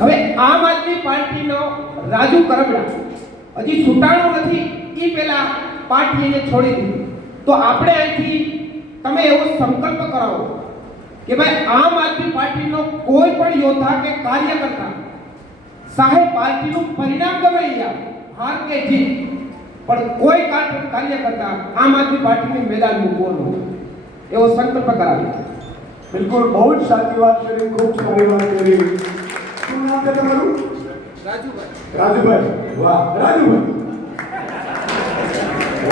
હવે આમ આદમી પાર્ટીનો રાજુ કરબડા હજી છૂટાણો નથી, એ પહેલા પાર્ટીને છોડી દીધું. તો આપણે અહીંથી તમે એવો સંકલ્પ કરાવો કે ભાઈ આમ આદમી પાર્ટીનો કોઈ પણ યોદ્ધા કે કાર્યકર્તા સાહેબ પાર્ટીનું પરિણામ ગમે હાર કે જીત, પણ કોઈ કાર્યકર્તા આમ આદમી પાર્ટીની મેદાન મૂકવો ન, એવો સંકલ્પ કરાવ્યો. બિલકુલ, બહુ જ સાચી વાત કરી, ખૂબ સારી વાત કરી. શું નામ છે તમારું? રાજુભાઈ. રાજુભાઈ, વાહ રાજુભાઈ,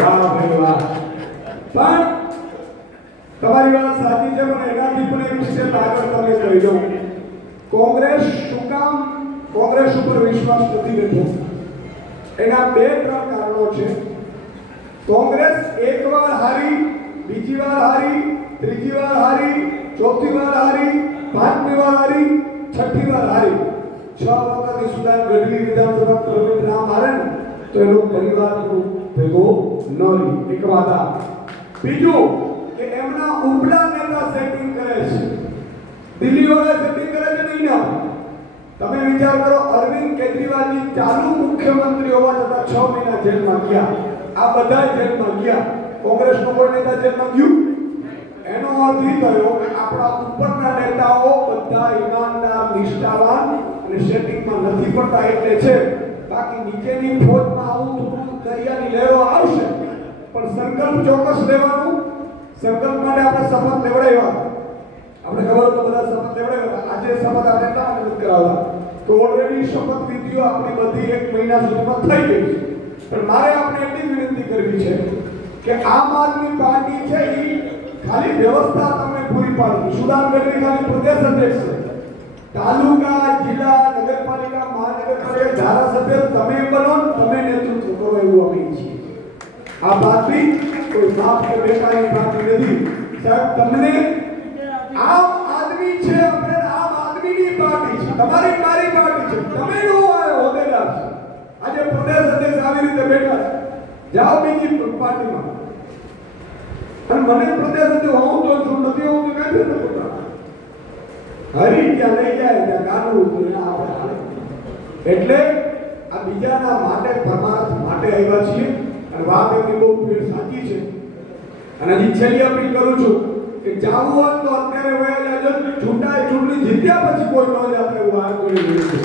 વાહ ભાઈ વાહ. પણ તમારી વાત સાચી છે, પણ એનાથી પણ એક વિશે આગળ તમે કહી દઉં. કોંગ્રેસ શું કામ કોંગ્રેસ ઉપર વિશ્વાસ નથી બેઠો? એના બે ત્રણ કારણો છે. કોંગ્રેસ એક વાર હારી, બીજી વાર હારી, ત્રીજી વાર હારી, ચોથી વાર હારી, પાંચમી વાર હારી, છઠ્ઠી વાર હારી. 6 વખત સુદાન ગઢવી વિધાનસભા પ્રવીણ રામ હારે ને તો એનો પરિવાર ભેગો ન રહી. એક વાત આ. બીજું કે એમના ઉપલા નેતા સેટિંગ કરે છે, દિલ્હી વાળા સેટિંગ કરે છે નહીં ના. તમે વિચાર કરો, અરવિંદ કેજરીવાલજી ચાલુ મુખ્યમંત્રી હોવા છતાં 6 મહિના જેલમાં ગયા. આ બધા જેલમાં ગયા. કોંગ્રેસનો કોઈ નેતા જેલમાં ગયું? એનો અર્થ એ થયો કે આપણા ઉપરના નેતાઓ બધા ઈમાનદાર, નિષ્ઠાવાન અને સેટિંગમાં નથી પડતા એટલે છે. બાકી નીચેની ફોજમાં આવું થોડું દરિયાની લહેરો આવશે, પણ સંકલ્પ ચોક્કસ લેવાનું. સંકલ્પ માટે આપણે શપથ લેવડાવ્યા. આપણે ખબર તો બધા શપથ લેવડાવ્યા. આજે શપથ આપણે એટલા માટે કરાવતા તો ઓલરેડી શપથ વિધિઓ આપણી બધી 1 મહિના સુધીમાં થઈ ગઈ છે. પણ મારે આપણે એટલી વિનંતી કરવી છે કે આમ આદમી પાર્ટી છે એ ખાલી વ્યવસ્થા તમને પૂરી પાડવી. સુદાન ગઢવી ખાલી પ્રદેશ અધ્યક્ષ છે. તાલુકા, જિલ્લા, નગરપાલિકા, મહાનગરપાલિકા ધારાસભ્ય તમે બનો, તમે નેતૃત્વ કરો એવું અમે છીએ. આ પાર્ટી કોઈ બાપ કે બેટાની પાર્ટી નથી સાહેબ. તમને આમ આદમી છે, આપણે આમ આદમીની પાર્ટી છે, તમારી મારી પાર્ટી છે. તમે નો હોદ્દેદાર છે. આજે પ્રદેશ અધ્યક્ષ આવી રીતે બેઠા છે, જાઓ બીજી પાર્ટીમાં. અને મને પ્રદેશ અધ્યક્ષ હું તો છું, નથી હું તો કઈ ફેર નથી પડતા. હરી ત્યાં લઈ જાય ત્યાં ગાનું આપણે હાલે. એટલે આ બીજાના માટે પરમાર્થ માટે આવ્યા છીએ. અને વાત એમની બહુ સાચી છે. અને હજી છેલ્લી અપીલ કરું છું કે જાવું હોય તો અત્યારે વયા જાજો. ચૂંટણી જીત્યા પછી કોઈ ન જાતે હું આ કરી રહ્યું છું.